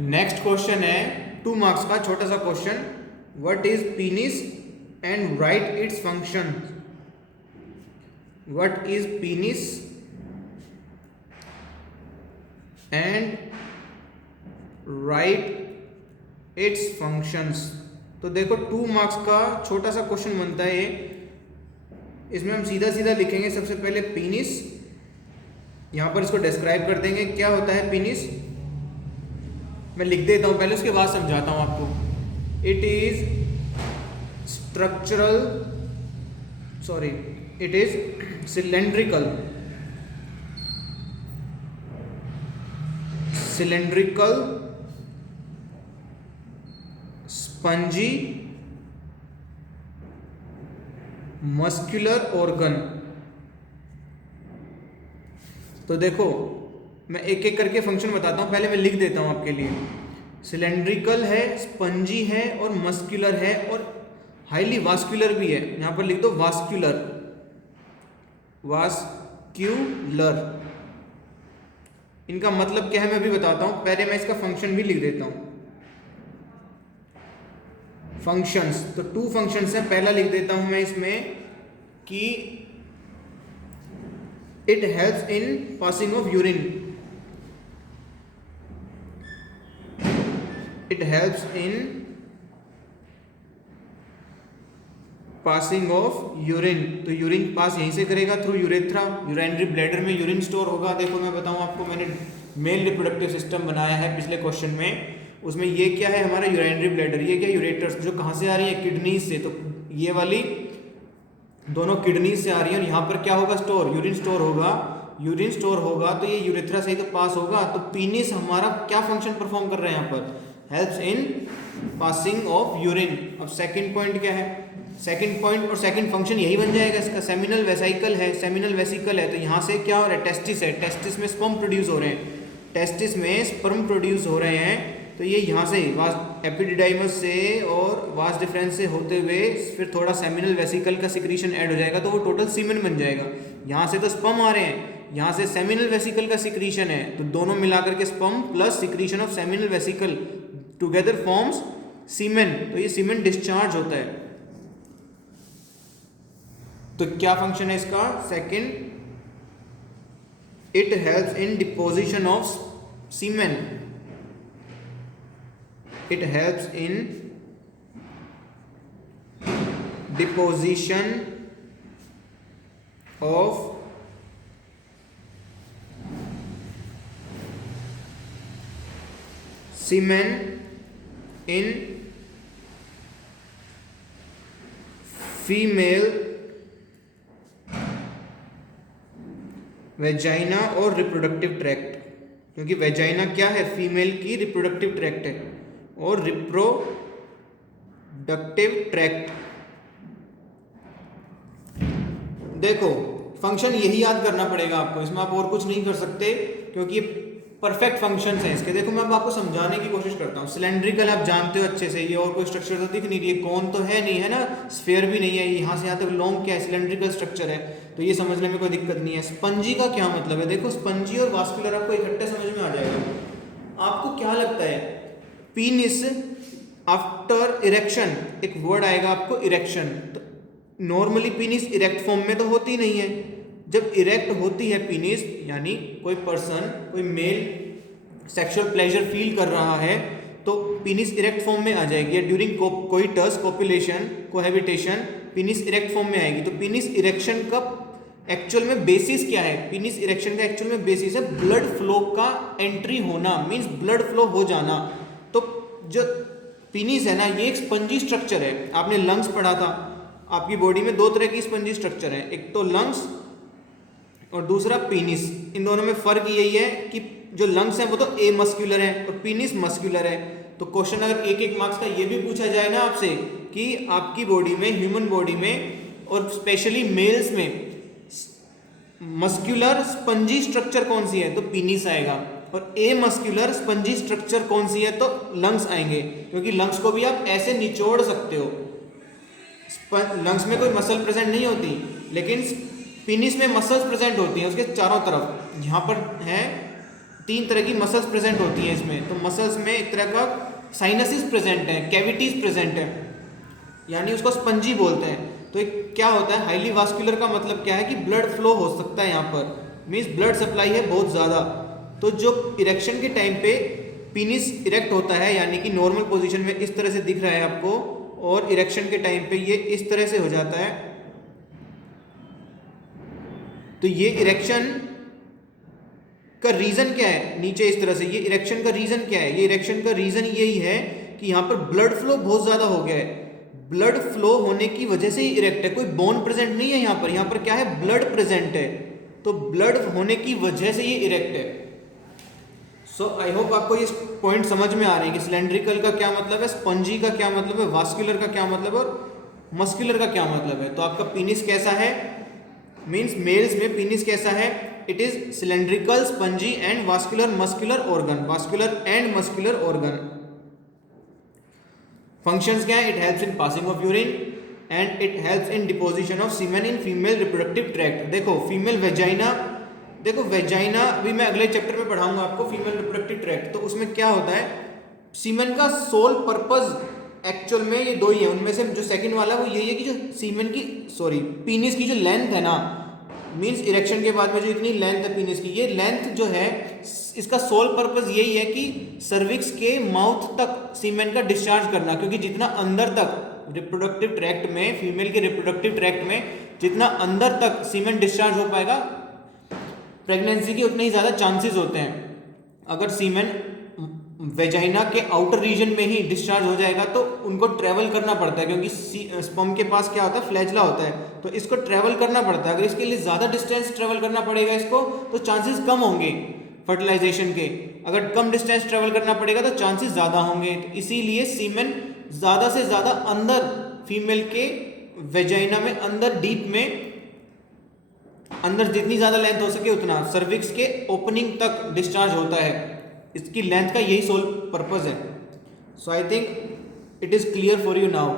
Next question है 2 marks का छोटा सा question. What is penis and right its function. What is penis and right it's functions. तो देखो 2 मार्क्स का छोटा सा क्वेश्चन बनता है ये। इसमें हम सीधा सीधा लिखेंगे सबसे पहले पीनिस, यहां पर इसको डिस्क्राइब कर देंगे क्या होता है पीनिस। मैं लिख देता हूं पहले, उसके बाद समझाता हूं आपको। It is structural, sorry, it is cylindrical, spongy, muscular organ. तो देखो मैं एक एक करके फंक्शन बताता हूं, पहले मैं लिख देता हूं आपके लिए। सिलेंड्रिकल है, स्पंजी है और मस्कुलर है और हाईली वास्कुलर भी है। यहां पर लिख दो वास्कुलर, वास्क्यूलर। इनका मतलब क्या है मैं अभी बताता हूं, पहले मैं इसका फंक्शन भी लिख देता हूं। फंक्शंस, तो 2 फंक्शंस हैं। पहला लिख देता हूं मैं इसमें कि it helps in passing of urine. It helps in passing of urine. तो यूरिन पास यहीं से करेगा थ्रू यूरेथ्रा, यूराइनरी ब्लैडर में यूरिन स्टोर होगा। देखो मैं बताऊं आपको, मैंने मेल रिप्रोडक्टिव सिस्टम बनाया है पिछले क्वेश्चन में। उसमें ये क्या है हमारा यूराइनरी ब्लैडर, ये क्या यूरेटर्स, जो कहां से आ रही है किडनीज से। तो ये वाली दोनों किडनीज से आ रही है और यहाँ पर क्या होगा स्टोर, यूरिन स्टोर होगा। यूरिन स्टोर होगा तो ये यूरेथ्रा से ही तो पास होगा। तो पीनिस हमारा क्या फंक्शन परफॉर्म कर रहे हैं यहाँ पर, helps in passing of urine. अब सेकंड पॉइंट क्या है, सेकंड पॉइंट और सेकंड फंक्शन यही बन जाएगा इसका। सेमिनल वेसिकल है, सेमिनल वेसिकल है तो यहाँ से क्या हो रहा है, टेस्टिस है, टेस्टिस में स्पर्म प्रोड्यूस हो रहे हैं, टेस्टिस में स्पर्म प्रोड्यूस हो रहे हैं। तो ये यहाँ से वास्ट एपिडिडाइमस से और वास डिफरेंस से होते हुए फिर थोड़ा सेमिनल वेसिकल का सिक्रीशन ऐड हो जाएगा तो वो टोटल सीमेन बन जाएगा। यहाँ से तो स्पर्म आ रहे हैं, यहाँ से सेमिनल वेसिकल का सिक्रीशन है, तो दोनों मिलाकर के sperm plus secretion of seminal vesicle together forms semen. तो ये सीमेन डिस्चार्ज होता है। तो क्या फंक्शन है इसका, second, it helps in deposition of semen. It helps in deposition of semen in female vagina और रिप्रोडक्टिव ट्रैक्ट, क्योंकि वेजाइना क्या है, फीमेल की रिप्रोडक्टिव ट्रैक्ट है और रिप्रोडक्टिव ट्रैक्ट। देखो फंक्शन यही याद करना पड़ेगा आपको, इसमें आप और कुछ नहीं कर सकते क्योंकि ये परफेक्ट फंक्शंस हैं इसके। देखो मैं अब आपको समझाने की कोशिश करता हूँ। सिलेंड्रिकल आप जानते हो अच्छे से, ये और कोई स्ट्रक्चर तो दिख नहीं रही है, कौन तो है नहीं है ना, स्फीयर भी नहीं है, यहाँ से यहाँ तक लॉन्ग क्या है, सिलेंड्रिकल स्ट्रक्चर है, तो ये समझने में कोई दिक्कत नहीं है। स्पंजी का क्या मतलब है, देखो स्पंजी और वास्कुलर आपको इकट्ठे समझ में आ जाएगा। आपको क्या लगता है पीनिस आफ्टर इरेक्शन, एक वर्ड आएगा आपको इरेक्शन, तो नॉर्मली पीनिस इरेक्ट फॉर्म में तो होती नहीं है। जब इरेक्ट होती है पीनिस, यानी कोई पर्सन, कोई मेल सेक्सुअल प्लेजर फील कर रहा है तो पीनिस इरेक्ट फॉर्म में आ जाएगी। या during coitus, copulation, cohabitation penis erect form में आएगी। तो पीनिस इरेक्शन का एक्चुअल में बेसिस क्या है, पीनिस इरेक्शन का एक्चुअल में बेसिस है ब्लड फ्लो का एंट्री होना, मींस ब्लड फ्लो हो जाना। तो जो पीनिस है ना, ये एक स्पंजी स्ट्रक्चर है। आपने लंग्स पढ़ा था, आपकी बॉडी में 2 तरह की स्पंजी स्ट्रक्चर है, एक तो लंग्स और दूसरा पीनिस। इन दोनों में फर्क यही है कि जो लंग्स हैं वो तो ए मस्कुलर है और पीनिस मस्कुलर है। तो क्वेश्चन अगर 1-1 मार्क्स का ये भी पूछा जाए ना आपसे कि आपकी बॉडी में, ह्यूमन बॉडी में और स्पेशली मेल्स में मस्कुलर स्पंजी स्ट्रक्चर कौन सी है, तो पीनिस आएगा। और ए मस्कुलर स्पंजी स्ट्रक्चर कौन सी है, तो लंग्स आएंगे, क्योंकि लंग्स को भी आप ऐसे निचोड़ सकते हो। लंग्स में कोई मसल प्रेजेंट नहीं होती, लेकिन पीनिस में मसल्स प्रेजेंट होती हैं उसके चारों तरफ, यहाँ पर है, 3 तरह की मसल्स प्रेजेंट होती हैं इसमें। तो मसल्स में एक तरह का साइनसिस प्रेजेंट है, कैविटीज प्रेजेंट है, यानी उसको स्पंजी बोलते हैं। तो एक क्या होता है, हाईली वास्कुलर का मतलब क्या है कि ब्लड फ्लो हो सकता है यहाँ पर, मीन्स ब्लड सप्लाई है बहुत ज़्यादा। तो जो इरेक्शन के टाइम पे पीनिस इरेक्ट होता है, यानी कि नॉर्मल पोजीशन में इस तरह से दिख रहा है आपको, और इरेक्शन के टाइम पे ये इस तरह से हो जाता है। तो ये इरेक्शन का रीजन क्या है, नीचे इस तरह से, ये इरेक्शन का रीजन क्या है? ये इरेक्शन का रीजन यही है कि यहाँ पर ब्लड फ्लो बहुत ज्यादा हो गया है। ब्लड फ्लो होने की वजह से ही इरेक्ट है, कोई बोन प्रेजेंट नहीं है यहाँ पर क्या है, ब्लड प्रेजेंट है। तो ब्लड होने की वजह से ये इरेक्ट है। सो आई होप आपको ये पॉइंट समझ में आ रहे हैं कि सिलेंड्रिकल का क्या मतलब है, स्पंजी का क्या मतलब है, वास्कुलर का क्या मतलब है, और मस्कुलर का क्या मतलब है। तो आपका पीनिस कैसा है, मीन्स मेल्स में पीनिस कैसा है, it is cylindrical, spongy and vascular muscular organ, vascular and muscular organ. Functions क्या है, it helps in passing of urine and it helps in deposition of semen in female reproductive tract. देखो female vagina, देखो vagina अभी मैं अगले chapter में पढ़ाऊंगा आपको, फीमेल रिप्रोडक्टिव ट्रैक्ट। तो उसमें क्या होता है, सीमेन का सोल पर्पस एक्चुअल में ये दो ही है, उनमें से जो सेकंड वाला वो यही है कि जो सीमेन की, सॉरी पीनिस की जो लेंथ है ना, मीन्स इरेक्शन के बाद में जो इतनी लेंथ है पीनिस की, ये लेंथ जो है इसका सोल पर्पस यही है कि सर्विक्स के माउथ तक सीमेन का डिस्चार्ज करना, क्योंकि जितना अंदर तक रिप्रोडक्टिव ट्रैक्ट में, फीमेल के रिप्रोडक्टिव ट्रैक्ट में जितना अंदर तक सीमेन डिस्चार्ज हो पाएगा, प्रेगनेंसी के उतने ही ज़्यादा चांसेस होते हैं। अगर सीमेन वेजाइना के आउटर रीजन में ही डिस्चार्ज हो जाएगा तो उनको ट्रैवल करना पड़ता है, क्योंकि स्पर्म के पास क्या होता है, फ्लैजला होता है, तो इसको ट्रैवल करना पड़ता है। अगर इसके लिए ज़्यादा डिस्टेंस ट्रैवल करना पड़ेगा इसको, तो चांसेस कम होंगे फर्टिलाइजेशन के। अगर कम डिस्टेंस ट्रैवल करना पड़ेगा तो चांसेस ज़्यादा होंगे। तो इसीलिए सीमेन ज़्यादा से ज़्यादा अंदर फीमेल के वेजाइना में, अंदर डीप में, अंदर जितनी ज़्यादा लेंथ हो सके उतना सर्विक्स के ओपनिंग तक डिस्चार्ज होता है। इसकी लेंथ का यही सोल पर्पस है। So I think it is clear for you now.